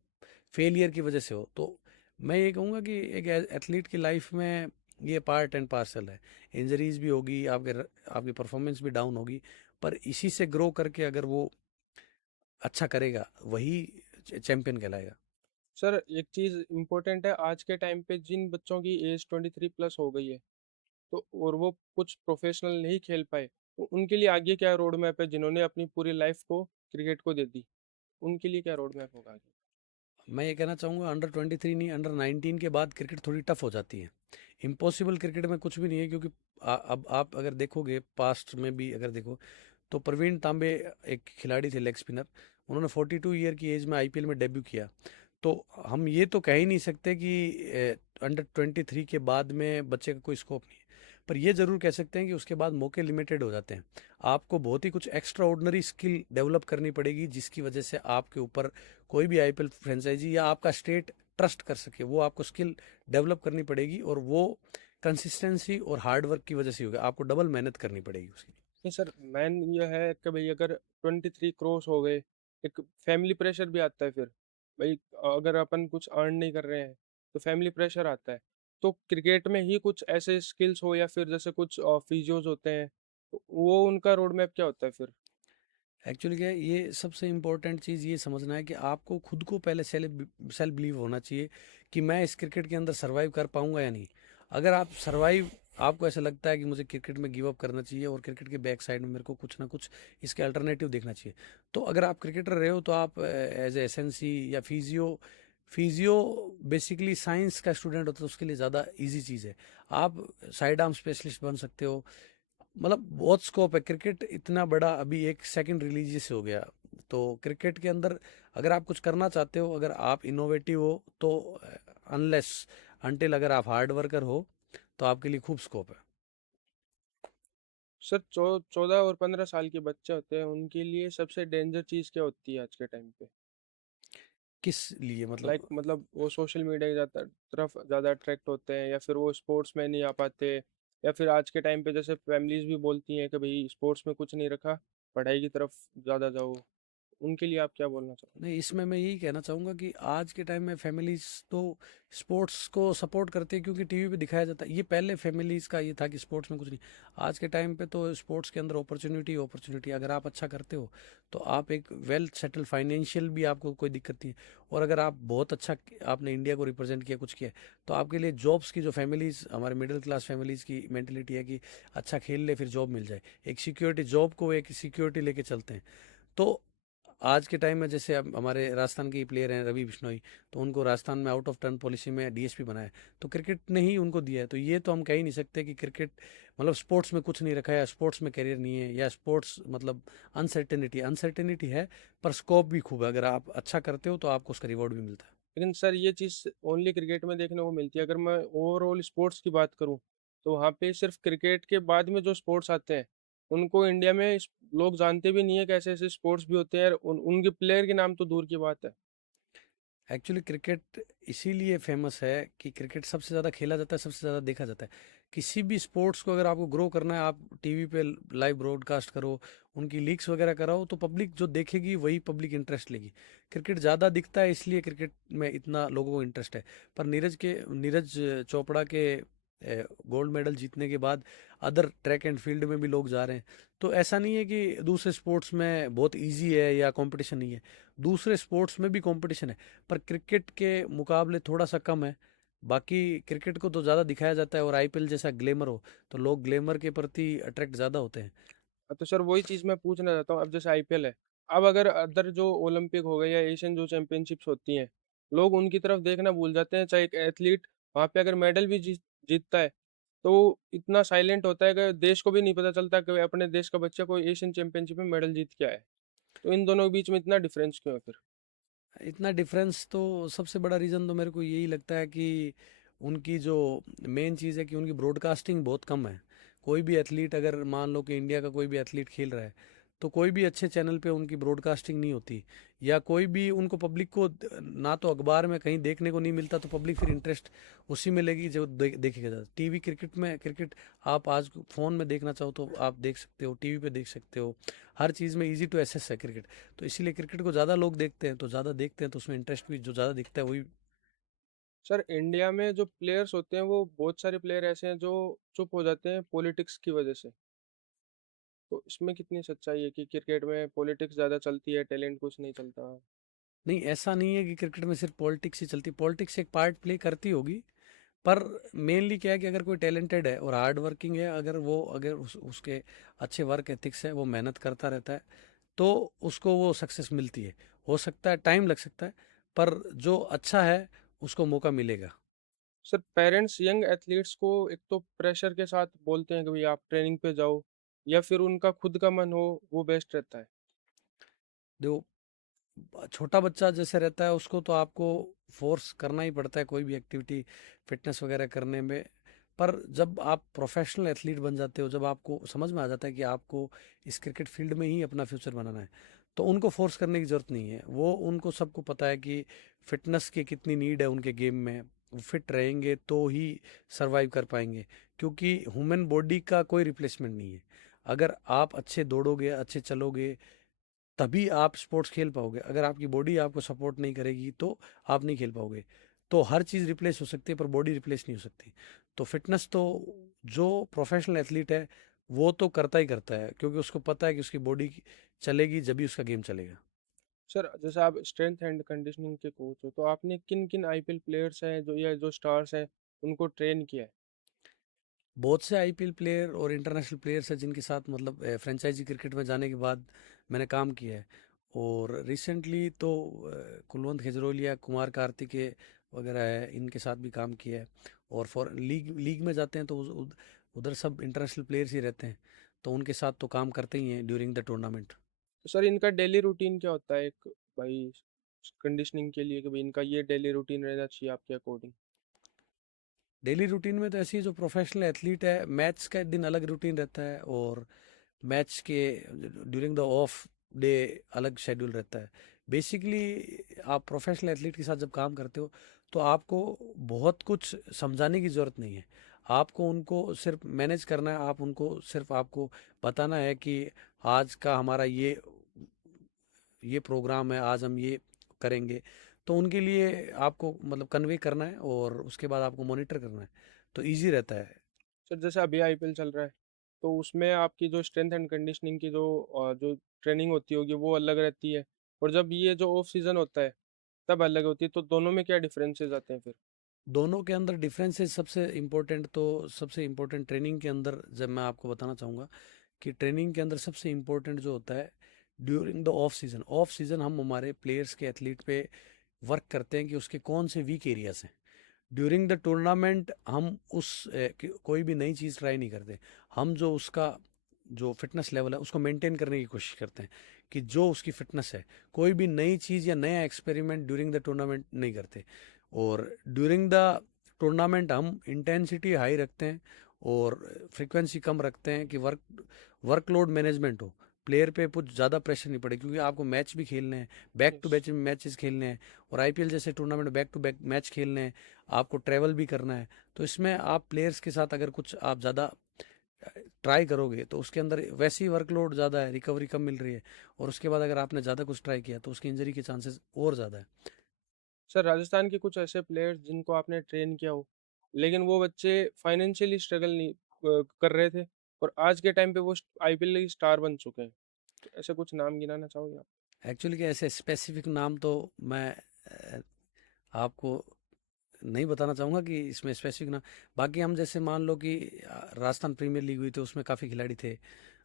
फेलियर की वजह से हो, तो मैं ये कहूँगा कि एक एथलीट की लाइफ में ये पार्ट एंड पार्सल है। इंजरीज भी होगी, आपकी परफॉर्मेंस भी डाउन होगी, पर इसी से ग्रो करके अगर वो अच्छा करेगा, वही चैंपियन कहलाएगा। सर, एक चीज़ इम्पोर्टेंट है, आज के टाइम पे जिन बच्चों की एज 23+ हो गई है, तो और वो कुछ प्रोफेशनल नहीं खेल पाए, तो उनके लिए आगे क्या रोड मैप है? जिन्होंने अपनी पूरी लाइफ को क्रिकेट को दे दी, उनके लिए क्या रोड मैप होगा आगे? मैं ये कहना चाहूँगा, अंडर 23 नहीं, अंडर 19 के बाद क्रिकेट थोड़ी टफ हो जाती है। इम्पॉसिबल क्रिकेट में कुछ भी नहीं है, क्योंकि अब आप अगर देखोगे, पास्ट में भी अगर देखो, तो प्रवीण तांबे एक खिलाड़ी थे, लेग स्पिनर। उन्होंने 42 ईयर की एज में आईपीएल में डेब्यू किया। तो हम ये तो कह ही नहीं सकते कि अंडर 23 के बाद में बच्चे का कोई स्कोप नहीं है। पर ये ज़रूर कह सकते हैं कि उसके बाद मौके लिमिटेड हो जाते हैं। आपको बहुत ही कुछ एक्स्ट्रा ऑर्डनरी स्किल डेवलप करनी पड़ेगी, जिसकी वजह से आपके ऊपर कोई भी आईपीएल फ्रेंचाइजी या आपका स्टेट ट्रस्ट कर सके। वो आपको स्किल डेवलप करनी पड़ेगी, और वो कंसिस्टेंसी और हार्ड वर्क की वजह से होगा। आपको डबल मेहनत करनी पड़ेगी उसकी। नहीं सर, मैन ये है कि भाई अगर 23 क्रॉस हो गए, एक फैमिली प्रेशर भी आता है फिर। भाई अगर अपन कुछ अर्न नहीं कर रहे हैं तो फैमिली प्रेशर आता है। तो क्रिकेट में ही कुछ ऐसे स्किल्स हो या फिर जैसे कुछ फिजियोज होते हैं, तो वो उनका रोड मैप क्या होता है फिर? एक्चुअली क्या है, ये सबसे इम्पोर्टेंट चीज़ ये समझना है कि आपको खुद को पहले सेल्फ बिलीव होना चाहिए कि मैं इस क्रिकेट के अंदर सर्वाइव कर पाऊंगा या नहीं। अगर आप सर्वाइव, आपको ऐसा लगता है कि मुझे क्रिकेट में गिव अप करना चाहिए और क्रिकेट के बैक साइड में मेरे को कुछ ना कुछ इसके अल्टरनेटिव देखना चाहिए, तो अगर आप क्रिकेटर रहे हो, तो आप एज ए एसएनसी या फिजियो बेसिकली साइंस का स्टूडेंट होता है, तो उसके लिए ज़्यादा इजी चीज़ है। आप साइड आर्म स्पेशलिस्ट बन सकते हो। मतलब बहुत स्कोप है। क्रिकेट इतना बड़ा अभी एक सेकंड रिलीजियस हो गया। तो क्रिकेट के अंदर अगर आप कुछ करना चाहते हो, अगर आप इनोवेटिव हो, तो अनलेस अनटिल अगर आप हार्ड वर्कर हो, तो आपके लिए खूब स्कोप है। सर, 14 और 15 साल के बच्चे होते हैं, उनके लिए सबसे डेंजर चीज़ क्या होती है आज के टाइम पे? किस लिए लाइक मतलब? मतलब वो सोशल मीडिया की तरफ ज़्यादा अट्रैक्ट होते हैं, या फिर वो स्पोर्ट्स में नहीं आ पाते, या फिर आज के टाइम पे जैसे फैमिलीज भी बोलती हैं कि भाई स्पोर्ट्स में कुछ नहीं रखा, पढ़ाई की तरफ ज़्यादा जाओ। उनके लिए आप क्या बोलना चाहोगे? नहीं, इसमें मैं यही कहना चाहूँगा कि आज के टाइम में फैमिलीज तो स्पोर्ट्स को सपोर्ट करती है, क्योंकि टीवी पे दिखाया जाता है। ये पहले फैमिलीज का ये था कि स्पोर्ट्स में कुछ नहीं। आज के टाइम पे तो स्पोर्ट्स के अंदर अपॉर्चुनिटी, अगर आप अच्छा करते हो, तो आप एक वेल सेटल फाइनेंशियल भी, आपको कोई दिक्कत नहीं है। और अगर आप बहुत अच्छा, आपने इंडिया को रिप्रेजेंट किया, कुछ किया, तो आपके लिए जॉब्स की, जो फैमिलीज हमारे मिडिल क्लास फैमिलीज की मेंटेलिटी है कि अच्छा खेल ले फिर जॉब मिल जाए, एक सिक्योरिटी, जॉब को एक सिक्योरिटी लेके चलते हैं। तो आज के टाइम में जैसे अब हमारे राजस्थान के ही प्लेयर हैं, रवि बिश्नोई, तो उनको राजस्थान में आउट ऑफ टर्न पॉलिसी में डीएसपी बनाया, तो क्रिकेट ने ही उनको दिया है। तो ये तो हम कह ही नहीं सकते कि क्रिकेट मतलब स्पोर्ट्स में कुछ नहीं रखा है, या स्पोर्ट्स में करियर नहीं है, या स्पोर्ट्स मतलब अनसर्टेनिटी है। पर स्कोप भी खूब है। अगर आप अच्छा करते हो, तो आपको उसका रिवॉर्ड भी मिलता है। लेकिन सर, ये चीज़ ओनली क्रिकेट में देखने को मिलती है। अगर मैं ओवरऑल स्पोर्ट्स की बात करूँ, तो वहाँ पे सिर्फ क्रिकेट के बाद में जो स्पोर्ट्स आते हैं, उनको इंडिया में लोग जानते भी नहीं है कि ऐसे ऐसे स्पोर्ट्स भी होते हैं, और उनके प्लेयर के नाम तो दूर की बात है। एक्चुअली क्रिकेट इसीलिए फेमस है कि क्रिकेट सबसे ज़्यादा खेला जाता है, सबसे ज़्यादा देखा जाता है। किसी भी स्पोर्ट्स को अगर आपको ग्रो करना है, आप टीवी पे लाइव ब्रॉडकास्ट करो, उनकी लीग्स वगैरह कराओ, तो पब्लिक जो देखेगी वही पब्लिक इंटरेस्ट लेगी। क्रिकेट ज़्यादा दिखता है, इसलिए क्रिकेट में इतना लोगों को इंटरेस्ट है। पर नीरज चोपड़ा के गोल्ड मेडल जीतने के बाद अदर ट्रैक एंड फील्ड में भी लोग जा रहे हैं। तो ऐसा नहीं है कि दूसरे स्पोर्ट्स में बहुत इजी है या कंपटीशन नहीं है, दूसरे स्पोर्ट्स में भी कंपटीशन है, पर क्रिकेट के मुकाबले थोड़ा सा कम है। बाकी क्रिकेट को तो ज़्यादा दिखाया जाता है, और आईपीएल जैसा ग्लैमर हो तो लोग ग्लैमर के प्रति अट्रैक्ट ज़्यादा होते हैं। तो सर वही चीज़ मैं पूछना चाहता हूँ, अब जैसे आईपीएल है, अब अगर अदर जो ओलंपिक हो गए या एशियन जो चैंपियनशिप्स होती हैं, लोग उनकी तरफ देखना भूल जाते हैं। चाहे एक एथलीट वहाँ पे अगर मेडल भी जीतता है, तो वो इतना साइलेंट होता है कि देश को भी नहीं पता चलता कि अपने देश का बच्चा कोई एशियन चैंपियनशिप में मेडल जीत के आया है। तो इन दोनों के बीच में इतना डिफरेंस क्यों है फिर? इतना डिफरेंस तो सबसे बड़ा रीज़न तो मेरे को यही लगता है कि उनकी जो मेन चीज़ है कि उनकी ब्रॉडकास्टिंग बहुत कम है। कोई भी एथलीट, अगर मान लो कि इंडिया का कोई भी एथलीट खेल रहा है, तो कोई भी अच्छे चैनल पे उनकी ब्रॉडकास्टिंग नहीं होती, या कोई भी उनको पब्लिक को ना तो अखबार में कहीं देखने को नहीं मिलता, तो पब्लिक फिर इंटरेस्ट उसी में लेगी जो देखेगा ज़्यादा। टीवी क्रिकेट में, क्रिकेट आप आज फ़ोन में देखना चाहो तो आप देख सकते हो, टीवी पे देख सकते हो, हर चीज़ में इजी टू एसेस है क्रिकेट। तो इसीलिए क्रिकेट को ज़्यादा लोग देखते हैं, तो ज़्यादा देखते हैं तो उसमें इंटरेस्ट भी जो ज़्यादा दिखता है वही। सर इंडिया में जो प्लेयर्स होते हैं वो बहुत सारे प्लेयर ऐसे हैं जो चुप हो जाते हैं पॉलिटिक्स की वजह से। तो इसमें कितनी सच्चाई है कि क्रिकेट में पॉलिटिक्स ज़्यादा चलती है, टैलेंट कुछ नहीं चलता? नहीं, ऐसा नहीं है कि क्रिकेट में सिर्फ पॉलिटिक्स ही चलती, पॉलिटिक्स एक पार्ट प्ले करती होगी, पर मेनली क्या है कि अगर कोई टैलेंटेड है और हार्ड वर्किंग है, अगर उसके अच्छे वर्क एथिक्स है, वो मेहनत करता रहता है, तो उसको वो सक्सेस मिलती है। हो सकता है टाइम लग सकता है, पर जो अच्छा है उसको मौका मिलेगा। सर पेरेंट्स यंग एथलीट्स को एक तो प्रेशर के साथ बोलते हैं कि भाई आप ट्रेनिंग पे जाओ, या फिर उनका खुद का मन हो वो बेस्ट रहता है? जो छोटा बच्चा जैसे रहता है उसको तो आपको फोर्स करना ही पड़ता है कोई भी एक्टिविटी, फिटनेस वगैरह करने में। पर जब आप प्रोफेशनल एथलीट बन जाते हो, जब आपको समझ में आ जाता है कि आपको इस क्रिकेट फील्ड में ही अपना फ्यूचर बनाना है, तो उनको फोर्स करने की ज़रूरत नहीं है। वो उनको सबको पता है कि फिटनेस की कितनी नीड है उनके गेम में। वो फिट रहेंगे तो ही सरवाइव कर पाएंगे, क्योंकि ह्यूमन बॉडी का कोई रिप्लेसमेंट नहीं है। अगर आप अच्छे दौड़ोगे, अच्छे चलोगे, तभी आप स्पोर्ट्स खेल पाओगे। अगर आपकी बॉडी आपको सपोर्ट नहीं करेगी तो आप नहीं खेल पाओगे। तो हर चीज़ रिप्लेस हो सकती है, पर बॉडी रिप्लेस नहीं हो सकती। तो फिटनेस तो जो प्रोफेशनल एथलीट है वो तो करता ही करता है, क्योंकि उसको पता है कि उसकी बॉडी चलेगी जब भी उसका गेम चलेगा। सर जैसे आप स्ट्रेंथ एंड कंडीशनिंग के कोच हो, तो आपने किन किन आईपीएल प्लेयर्स हैं जो या जो स्टार्स हैं उनको ट्रेन किया है? बहुत से आईपीएल प्लेयर और इंटरनेशनल प्लेयर्स हैं जिनके साथ मतलब फ्रेंचाइजी क्रिकेट में जाने के बाद मैंने काम किया है। और रिसेंटली तो कुलवंत खेजरोलिया, कुमार कार्तिकेय वगैरह है, इनके साथ भी काम किया है। और फॉर लीग लीग में जाते हैं तो उधर सब इंटरनेशनल प्लेयर्स ही रहते हैं, तो उनके साथ तो काम करते ही हैं ड्यूरिंग द टूर्नामेंट। तो सर इनका डेली रूटीन क्या होता है एक भाई कंडीशनिंग के लिए, कि भाई इनका ये डेली रूटीन रहना चाहिए आपके अकॉर्डिंग? डेली रूटीन में तो ऐसे ही जो प्रोफेशनल एथलीट है, मैच का दिन अलग रूटीन रहता है, और मैच के ड्यूरिंग द ऑफ डे अलग शेड्यूल रहता है। बेसिकली आप प्रोफेशनल एथलीट के साथ जब काम करते हो तो आपको बहुत कुछ समझाने की ज़रूरत नहीं है। आपको उनको सिर्फ मैनेज करना है, आप उनको सिर्फ आपको बताना है कि आज का हमारा ये प्रोग्राम है, आज हम ये करेंगे। तो उनके लिए आपको मतलब कन्वे करना है, और उसके बाद आपको मॉनिटर करना है, तो ईजी रहता है। सर जैसे अभी आईपीएल चल रहा है, तो उसमें आपकी जो स्ट्रेंथ एंड कंडीशनिंग की जो ट्रेनिंग होती होगी वो अलग रहती है, और जब ये जो ऑफ सीजन होता है तब अलग होती है, तो दोनों में क्या डिफरेंसेस आते हैं फिर? दोनों के अंदर डिफरेंसेस सबसे इम्पोर्टेंट ट्रेनिंग के अंदर जब मैं आपको बताना चाहूँगा कि ट्रेनिंग के अंदर सबसे इम्पोर्टेंट जो होता है ड्यूरिंग द ऑफ सीजन हम हमारे प्लेयर्स के एथलीट पे वर्क करते हैं कि उसके कौन से वीक एरियाज हैं। ड्यूरिंग द टूर्नामेंट हम कोई भी नई चीज़ ट्राई नहीं करते। हम जो उसका जो फिटनेस लेवल है उसको मेंटेन करने की कोशिश करते हैं, कि जो उसकी फिटनेस है, कोई भी नई चीज़ या नया एक्सपेरिमेंट ड्यूरिंग द टूर्नामेंट नहीं करते। और ड्यूरिंग द टूर्नामेंट हम इंटेंसिटी हाई रखते हैं और फ्रीक्वेंसी कम रखते हैं, कि वर्कलोड मैनेजमेंट हो, प्लेयर पे कुछ ज़्यादा प्रेशर नहीं पड़े, क्योंकि आपको मैच भी खेलने हैं, back to yes. Back matches खेलने हैं, और आईपीएल जैसे tournament back to back match खेलने हैं, आपको ट्रैवल भी करना है। तो इसमें आप प्लेयर्स के साथ अगर कुछ आप ज़्यादा ट्राई करोगे तो उसके अंदर वैसे ही वर्कलोड ज़्यादा है, रिकवरी कम मिल रही है, और उसके बाद अगर आपने ज़्यादा कुछ ट्राई किया तो उसकी इंजरी के चांसेस और ज़्यादा है। सर राजस्थान के कुछ ऐसे प्लेयर्स जिनको आपने ट्रेन किया हो लेकिन वो बच्चे फाइनेंशियली स्ट्रगल नहीं कर रहे थे और आज के टाइम पे वो आईपीएल के स्टार बन चुके हैं। तो ऐसे कुछ नाम गिनाना चाहोगे आप? एक्चुअली क्या ऐसे स्पेसिफिक नाम तो मैं आपको नहीं बताना चाहूँगा कि इसमें स्पेसिफिक ना। बाकी हम जैसे मान लो कि राजस्थान प्रीमियर लीग हुई तो उसमें काफ़ी खिलाड़ी थे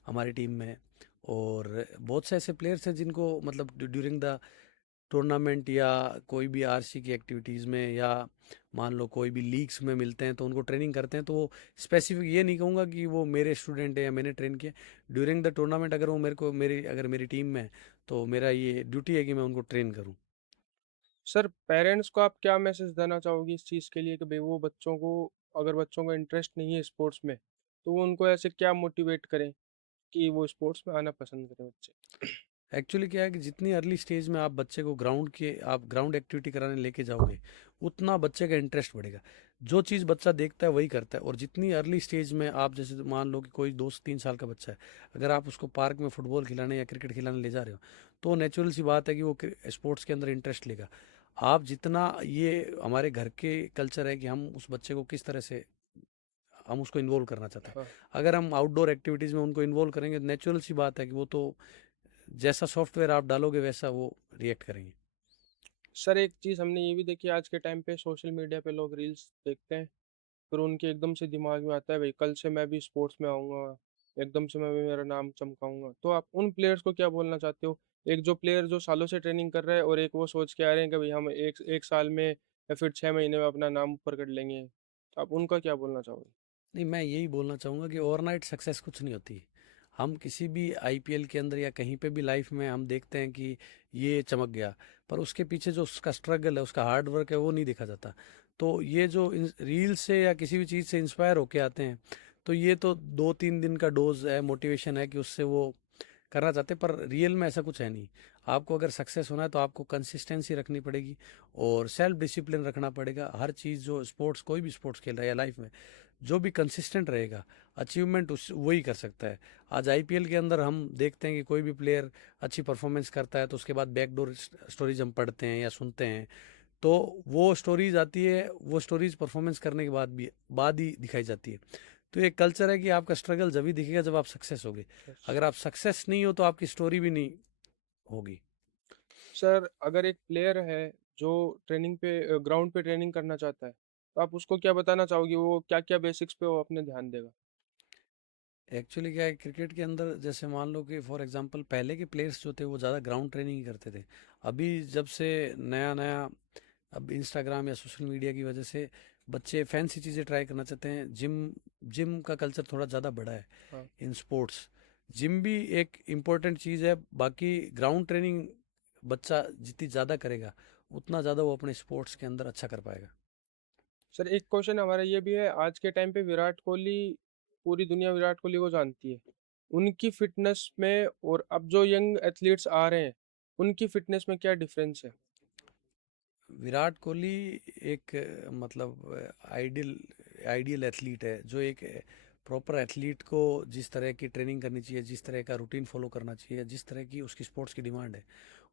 हमारी टीम में, और बहुत से ऐसे प्लेयर्स हैं जिनको मतलब ड्यूरिंग द टूर्नामेंट या कोई भी आरसी की एक्टिविटीज़ में, या मान लो कोई भी लीग्स में मिलते हैं तो उनको ट्रेनिंग करते हैं। तो वो स्पेसिफिक ये नहीं कहूँगा कि वो मेरे स्टूडेंट है या मैंने ट्रेन किया। ड्यूरिंग द टूर्नामेंट अगर वो मेरे को मेरी टीम में है, तो मेरा ये ड्यूटी है कि मैं उनको ट्रेन करूँ। सर पेरेंट्स को आप क्या मैसेज देना चाहोगे इस चीज़ के लिए कि भाई वो बच्चों को, अगर बच्चों का इंटरेस्ट नहीं है स्पोर्ट्स में, तो वो उनको ऐसे क्या मोटिवेट करें कि वो स्पोर्ट्स में आना पसंद करें बच्चे? एक्चुअली क्या है कि जितनी अर्ली स्टेज में आप बच्चे को आप ग्राउंड एक्टिविटी कराने लेके जाओगे, उतना बच्चे का इंटरेस्ट बढ़ेगा। जो चीज़ बच्चा देखता है वही करता है। और जितनी अर्ली स्टेज में आप, जैसे मान लो कि कोई 2 से 3 साल का बच्चा है, अगर आप उसको पार्क में फुटबॉल खिलाने या क्रिकेट खिलाने ले जा रहे हो, तो नेचुरल सी बात है कि वो स्पोर्ट्स के अंदर इंटरेस्ट लेगा। आप जितना, ये हमारे घर के कल्चर है कि हम उस बच्चे को किस तरह से हम उसको इन्वॉल्व करना चाहते हैं। हाँ। अगर हम आउटडोर एक्टिविटीज़ में उनको इन्वॉल्व करेंगे, नेचुरल सी बात है कि वो तो जैसा सॉफ्टवेयर आप डालोगे वैसा वो रिएक्ट करेंगे। सर एक चीज़ हमने ये भी देखी आज के टाइम पे, सोशल मीडिया पे लोग रील्स देखते हैं, फिर उनके एकदम से दिमाग में आता है भाई कल से मैं भी स्पोर्ट्स में आऊँगा, एकदम से मैं भी मेरा नाम चमकाऊँगा। तो आप उन प्लेयर्स को क्या बोलना चाहते हो? एक जो प्लेयर जो सालों से ट्रेनिंग कर रहा है और एक वो सोच के आ रहे हैं कि भाई हम एक एक साल में या फिर 6 महीने में अपना नाम ऊपर कर लेंगे। तो आप उनका क्या बोलना चाहोगे? नहीं, मैं यही बोलना चाहूँगा कि ओवरनाइट सक्सेस कुछ नहीं होती। हम किसी भी आईपीएल के अंदर या कहीं पे भी लाइफ में हम देखते हैं कि ये चमक गया, पर उसके पीछे जो उसका स्ट्रगल है, उसका हार्ड वर्क है, वो नहीं देखा जाता। तो ये जो रील से या किसी भी चीज़ से इंस्पायर होके आते हैं, तो ये तो 2-3 दिन का डोज है, मोटिवेशन है कि उससे वो करना चाहते हैं, पर रियल में ऐसा कुछ है नहीं। आपको अगर सक्सेस होना है तो आपको कंसिस्टेंसी रखनी पड़ेगी और सेल्फ डिसिप्लिन रखना पड़ेगा। हर चीज़ जो स्पोर्ट्स, कोई भी स्पोर्ट्स खेल रहा है या लाइफ में, जो भी कंसिस्टेंट रहेगा, अचीवमेंट उस वही कर सकता है। आज आईपीएल के अंदर हम देखते हैं कि कोई भी प्लेयर अच्छी परफॉर्मेंस करता है तो उसके बाद बैकडोर स्टोरीज हम पढ़ते हैं या सुनते हैं, तो वो स्टोरीज आती है, वो स्टोरीज परफॉर्मेंस करने के बाद ही दिखाई जाती है। तो ये कल्चर है कि आपका स्ट्रगल जब ही दिखेगा जब आप सक्सेस होगे। अगर आप सक्सेस नहीं हो तो आपकी स्टोरी भी नहीं होगी। सर अगर एक प्लेयर है जो ट्रेनिंग पे ग्राउंड पे ट्रेनिंग करना चाहता है, तो आप उसको क्या बताना चाहोगे, वो क्या-क्या बेसिक्स पे वो अपने ध्यान देगा? एक्चुअली क्या है, क्रिकेट के अंदर जैसे मान लो कि फॉर एग्जांपल पहले के प्लेयर्स जो थे वो ज़्यादा ग्राउंड ट्रेनिंग ही करते थे। अभी जब से नया नया, अब इंस्टाग्राम या सोशल मीडिया की वजह से बच्चे फैंसी चीज़ें ट्राई करना चाहते हैं। जिम जिम का कल्चर थोड़ा ज़्यादा बढ़ा है हाँ। In sports. जिम भी एक इम्पोर्टेंट चीज़ है, बाकी ग्राउंड ट्रेनिंग बच्चा जितनी ज़्यादा करेगा उतना ज़्यादा वो अपने स्पोर्ट्स के अंदर अच्छा कर पाएगा। सर एक क्वेश्चन हमारा ये भी है, आज के टाइम पे विराट कोहली, पूरी दुनिया विराट कोहली को जानती है। उनकी फिटनेस में और अब जो यंग एथलीट्स आ रहे हैं, उनकी फिटनेस में क्या डिफरेंस है? विराट कोहली एक मतलब आइडियल आइडियल एथलीट है, जो एक प्रॉपर एथलीट को जिस तरह की ट्रेनिंग करनी चाहिए, जिस तरह का रूटीन फॉलो करना चाहिए, जिस तरह की उसकी स्पोर्ट्स की डिमांड है,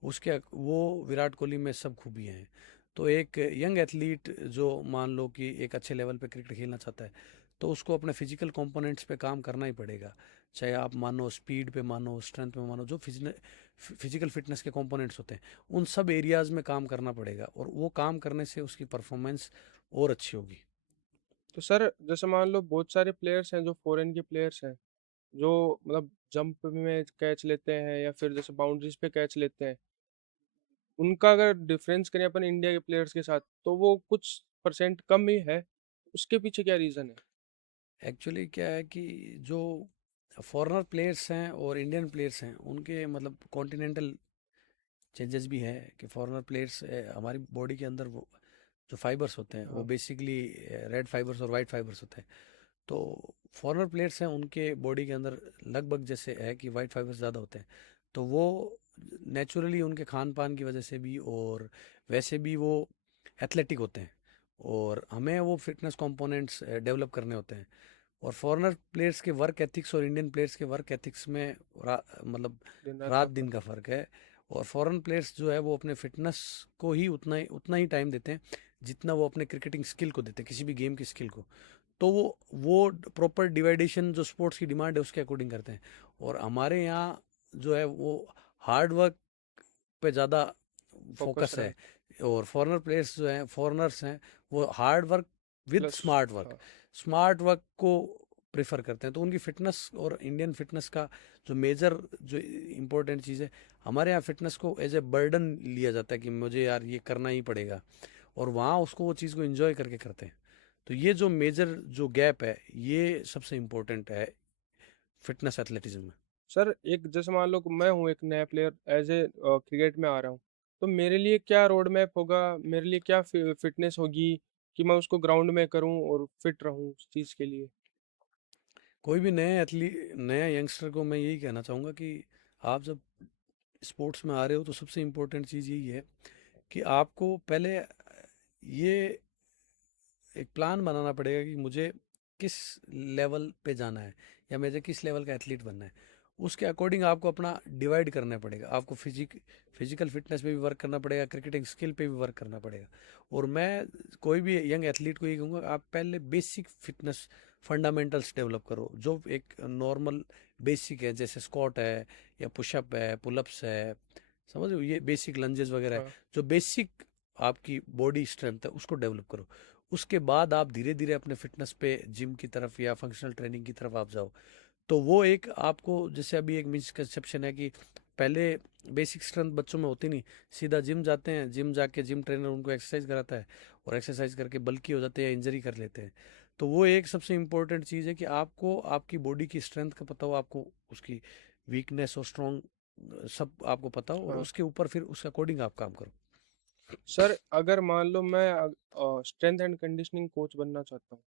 उसके वो विराट कोहली में सब खूबियाँ हैं। तो एक यंग एथलीट जो मान लो कि एक अच्छे लेवल पे क्रिकेट खेलना चाहता है, तो उसको अपने फिजिकल कंपोनेंट्स पे काम करना ही पड़ेगा। चाहे आप मानो स्पीड पे, मानो स्ट्रेंथ पे, मानो जो फिजिकल फिटनेस के कंपोनेंट्स होते हैं, उन सब एरियाज में काम करना पड़ेगा, और वो काम करने से उसकी परफॉर्मेंस और अच्छी होगी। तो सर जैसे मान लो बहुत सारे प्लेयर्स हैं जो फॉरेन के प्लेयर्स हैं, जो मतलब जंप में कैच लेते हैं या फिर जैसे बाउंड्रीज पे कैच लेते हैं, उनका अगर डिफरेंस करें अपन इंडिया के प्लेयर्स के साथ, तो वो कुछ परसेंट कम ही है। उसके पीछे क्या रीज़न है? एक्चुअली क्या है कि जो फॉरेनर प्लेयर्स हैं और इंडियन प्लेयर्स हैं, उनके मतलब कॉन्टिनेंटल चेंजेस भी है कि फॉरेनर प्लेयर्स, हमारी बॉडी के अंदर वो जो फाइबर्स होते हैं वो हाँ। बेसिकली रेड फाइबर्स और वाइट फाइबर्स होते हैं। तो फॉरेनर प्लेयर्स हैं, उनके बॉडी के अंदर लगभग जैसे है कि वाइट फाइबर्स ज़्यादा होते हैं। तो वो नेचुरली उनके खान पान की वजह से भी और वैसे भी वो एथलेटिक होते हैं, और हमें वो फिटनेस कंपोनेंट्स डेवलप करने होते हैं। और फॉरेनर प्लेयर्स के वर्क एथिक्स और इंडियन प्लेयर्स के वर्क एथिक्स में मतलब दिन रात का रात दिन फर्क का है। फ़र्क है। और फॉरेन प्लेयर्स जो है वो अपने फिटनेस को ही उतना ही टाइम देते हैं जितना वो अपने क्रिकेटिंग स्किल को देते हैं, किसी भी गेम की स्किल को, तो वो प्रॉपर डिवाइडेशन जो स्पोर्ट्स की डिमांड है उसके अकॉर्डिंग करते हैं। और हमारे यहाँ जो है वो हार्ड वर्क पे ज़्यादा फोकस फोकस है। रहता और फॉरेनर प्लेयर्स जो हैं, फॉरेनर्स हैं, वो hard work with plus. Smart work को प्रेफर करते हैं। तो उनकी फिटनेस और इंडियन फिटनेस का जो मेजर जो इम्पोर्टेंट चीज़ है, हमारे यहाँ फिटनेस को एज ए बर्डन लिया जाता है कि मुझे यार ये करना ही पड़ेगा, और वहाँ उसको वो चीज़ को एंजॉय करके करते हैं। तो ये जो मेजर जो गैप है, ये सबसे इम्पोर्टेंट है फिटनेस एथलेटिज्म में। सर एक जैसे मान लो कि मैं हूँ एक नया प्लेयर, एज ए क्रिकेट में आ रहा हूँ, तो मेरे लिए क्या रोड मैप होगा, मेरे लिए क्या फिटनेस होगी कि मैं उसको ग्राउंड में करूँ और फिट रहूँ उस चीज़ के लिए। कोई भी नया यंगस्टर को मैं यही कहना चाहूँगा कि आप जब स्पोर्ट्स में आ रहे हो तो सबसे इम्पोर्टेंट चीज़ यही है कि आपको पहले ये एक प्लान बनाना पड़ेगा कि मुझे किस लेवल पे जाना है, या मुझे किस लेवल का एथलीट बनना है। उसके अकॉर्डिंग आपको अपना डिवाइड करना पड़ेगा। आपको फिजिकल फिटनेस पे भी वर्क करना पड़ेगा, क्रिकेटिंग स्किल पे भी वर्क करना पड़ेगा। और मैं कोई भी यंग एथलीट को ये कहूँगा, आप पहले बेसिक फिटनेस फंडामेंटल्स डेवलप करो, जो एक नॉर्मल बेसिक है, जैसे स्क्वाट है या पुशअप है, पुलअप्स है, समझ रहे हो, ये बेसिक लंजेस वगैरह है। हाँ। जो बेसिक आपकी बॉडी स्ट्रेंथ है उसको डेवलप करो। उसके बाद आप धीरे धीरे अपने फिटनेस पे जिम की तरफ या फंक्शनल ट्रेनिंग की तरफ आप जाओ। तो वो एक आपको, जैसे अभी एक मिसकंसेप्शन है कि पहले बेसिक स्ट्रेंथ बच्चों में होती नहीं, सीधा जिम जाते हैं, जिम जाके जिम ट्रेनर उनको एक्सरसाइज कराता है, और एक्सरसाइज करके बल्की हो जाते हैं या इंजरी कर लेते हैं। तो वो एक सबसे इम्पोर्टेंट चीज़ है कि आपको आपकी बॉडी की स्ट्रेंथ का पता हो, आपको उसकी वीकनेस और स्ट्रॉन्ग सब आपको पता हो, और हाँ उसके ऊपर फिर उसके अकॉर्डिंग आप काम करो। सर, अगर मान लो मैं स्ट्रेंथ एंड कंडीशनिंग कोच बनना चाहता हूँ,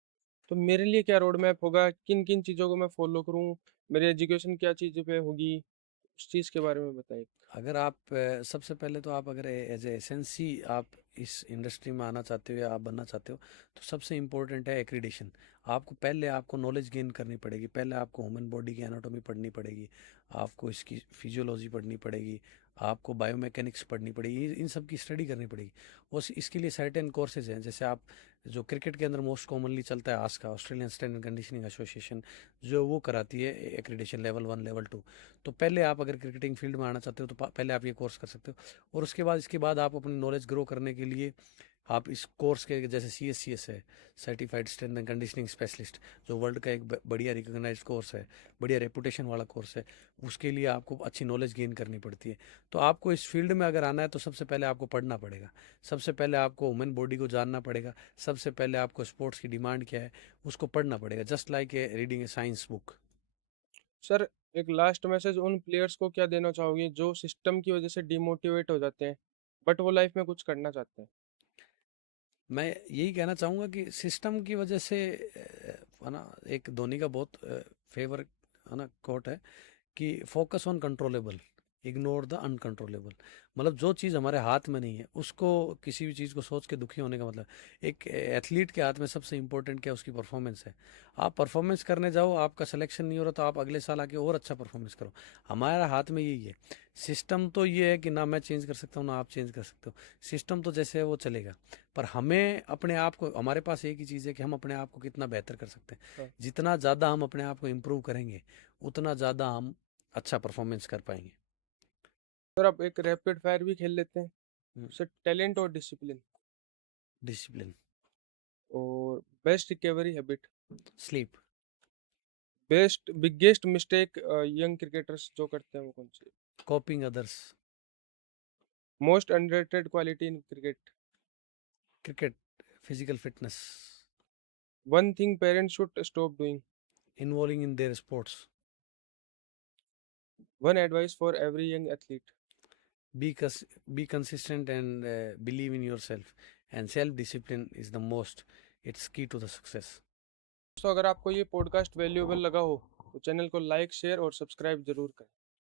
तो मेरे लिए क्या रोड मैप होगा, किन किन चीज़ों को मैं फॉलो करूँ, मेरी एजुकेशन क्या चीज़ पे होगी, उस चीज़ के बारे में बताइए। अगर आप सबसे पहले तो आप अगर एज ए एसेंसी आप इस इंडस्ट्री में आना चाहते हो या आप बनना चाहते हो, तो सबसे इम्पोर्टेंट है एक्रीडिशन। आपको नॉलेज गेन करनी पड़ेगी। पहले आपको ह्यूमन बॉडी की एनाटॉमी पढ़नी पड़ेगी, आपको इसकी फिजियोलॉजी पढ़नी पड़ेगी, आपको बायोमैकेनिक्स पढ़नी पड़ेगी, इन सब की स्टडी करनी पड़ेगी। और इसके लिए सर्टेन कोर्सेज हैं, जैसे आप जो क्रिकेट के अंदर मोस्ट कॉमनली चलता है ASCA, Australian strength and conditioning association, जो वो कराती है एक्रीडिशन लेवल 1 लेवल 2। तो पहले आप अगर क्रिकेटिंग फील्ड में आना चाहते हो तो पहले आप ये कोर्स कर सकते हो। और उसके बाद इसके बाद आप अपनी नॉलेज ग्रो करने के लिए आप इस कोर्स के, जैसे CSCS है, certified strength and conditioning specialist, जो वर्ल्ड का एक बढ़िया रिकॉग्नाइज्ड कोर्स है, बढ़िया रेपुटेशन वाला कोर्स है। उसके लिए आपको अच्छी नॉलेज गेन करनी पड़ती है। तो आपको इस फील्ड में अगर आना है तो सबसे पहले आपको पढ़ना पड़ेगा, सबसे पहले आपको ह्यूमन बॉडी को जानना पड़ेगा, सबसे पहले आपको स्पोर्ट्स की डिमांड क्या है उसको पढ़ना पड़ेगा, just like a reading A science book. Sir एक लास्ट मैसेज उन प्लेयर्स को क्या देना चाहोगे जो सिस्टम की वजह से डिमोटिवेट हो जाते हैं, बट वो लाइफ में कुछ करना चाहते हैं। मैं यही कहना चाहूँगा कि सिस्टम की वजह से है ना, एक धोनी का बहुत फेवर है ना कोट है कि focus on controllable, ignore the uncontrollable. मतलब जो चीज़ हमारे हाथ में नहीं है उसको, किसी भी चीज़ को सोच के दुखी होने का मतलब। एक एथलीट के हाथ में सबसे इंपॉर्टेंट क्या है, उसकी परफॉर्मेंस है। आप परफॉर्मेंस करने जाओ, आपका सिलेक्शन नहीं हो रहा तो आप अगले साल आके और अच्छा परफॉर्मेंस करो। हमारा हाथ में यही है। सिस्टम तो ये है कि ना मैं चेंज कर सकता हूँ ना आप चेंज कर सकते हो, सिस्टम तो जैसे है वो चलेगा। पर हमें अपने आप को, हमारे पास एक ही चीज़ है कि हम अपने आप को कितना बेहतर कर सकते हैं। हाँ जितना ज़्यादा हम अपने आप को इम्प्रूव करेंगे, उतना ज़्यादा हम अच्छा परफॉर्मेंस कर पाएंगे। सर, अब एक रैपिड फायर भी खेल लेते हैं। सर टैलेंट और डिसिप्लिन डिसिप्लिन। और best recovery habit, sleep. Best biggest mistake young cricketers जो करते हैं वो कौन सी, copying others. Most underrated quality in cricket, cricket. Physical fitness. One thing parents should stop doing, involving in their sports. One advice for every young athlete. Be be consistent and believe in yourself, and self discipline is the most, it's key to the success. दोस्तों, अगर आपको ये podcast valuable लगा हो तो channel को like share और subscribe जरूर करें।